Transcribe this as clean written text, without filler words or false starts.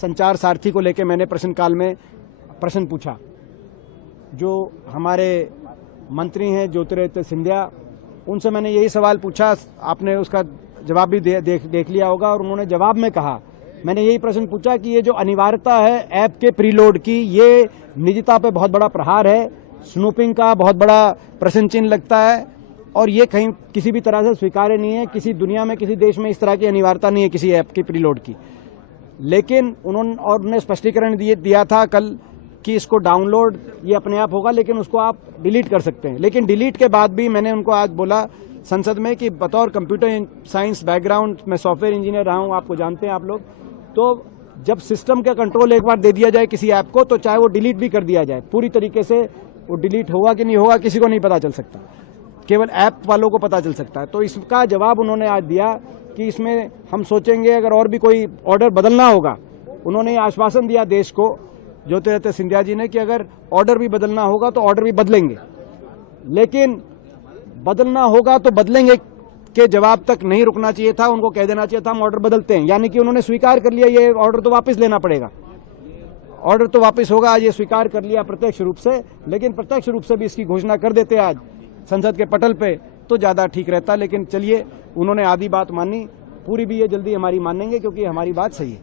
संचार सारथी को लेकर मैंने प्रश्नकाल में प्रश्न पूछा। जो हमारे मंत्री हैं ज्योतिरादित्य सिंधिया, उनसे मैंने यही सवाल पूछा, आपने उसका जवाब भी देख लिया होगा। और उन्होंने जवाब में कहा, मैंने यही प्रश्न पूछा कि ये जो अनिवार्यता है ऐप के प्रीलोड की, ये निजता पे बहुत बड़ा प्रहार है, स्नूपिंग का बहुत बड़ा प्रश्न चिन्ह लगता है और ये कहीं किसी भी तरह से स्वीकार्य नहीं है। किसी दुनिया में, किसी देश में इस तरह की अनिवार्यता नहीं है किसी ऐप की प्रीलोड की। लेकिन उन्होंने स्पष्टीकरण दिया था कल कि इसको डाउनलोड ये अपने आप होगा, लेकिन उसको आप डिलीट कर सकते हैं। लेकिन डिलीट के बाद भी मैंने उनको आज बोला संसद में कि बतौर कंप्यूटर साइंस बैकग्राउंड, मैं सॉफ्टवेयर इंजीनियर रहा हूं, आपको जानते हैं आप लोग, तो जब सिस्टम का कंट्रोल एक बार दे दिया जाए किसी ऐप को, तो चाहे वो डिलीट भी कर दिया जाए, पूरी तरीके से वो डिलीट होगा कि नहीं होगा किसी को नहीं पता चल सकता, केवल ऐप वालों को पता चल सकता है। तो इसका जवाब उन्होंने आज दिया कि इसमें हम सोचेंगे अगर और भी कोई ऑर्डर बदलना होगा। उन्होंने आश्वासन दिया देश को, ज्योतिरादित्य सिंधिया जी ने, कि अगर ऑर्डर भी बदलना होगा तो ऑर्डर भी बदलेंगे, लेकिन बदलना होगा तो बदलेंगे के जवाब तक नहीं रुकना चाहिए था। उनको कह देना चाहिए था हम ऑर्डर बदलते हैं, यानी कि उन्होंने स्वीकार कर लिया ये ऑर्डर तो वापस लेना पड़ेगा, ऑर्डर तो वापस होगा। आज ये स्वीकार कर लिया प्रत्यक्ष रूप से, लेकिन प्रत्यक्ष रूप से भी इसकी घोषणा कर देते आज संसद के पटल पे तो ज्यादा ठीक रहता। लेकिन चलिए, उन्होंने आधी बात मानी, पूरी भी ये जल्दी हमारी मानेंगे क्योंकि हमारी बात सही है।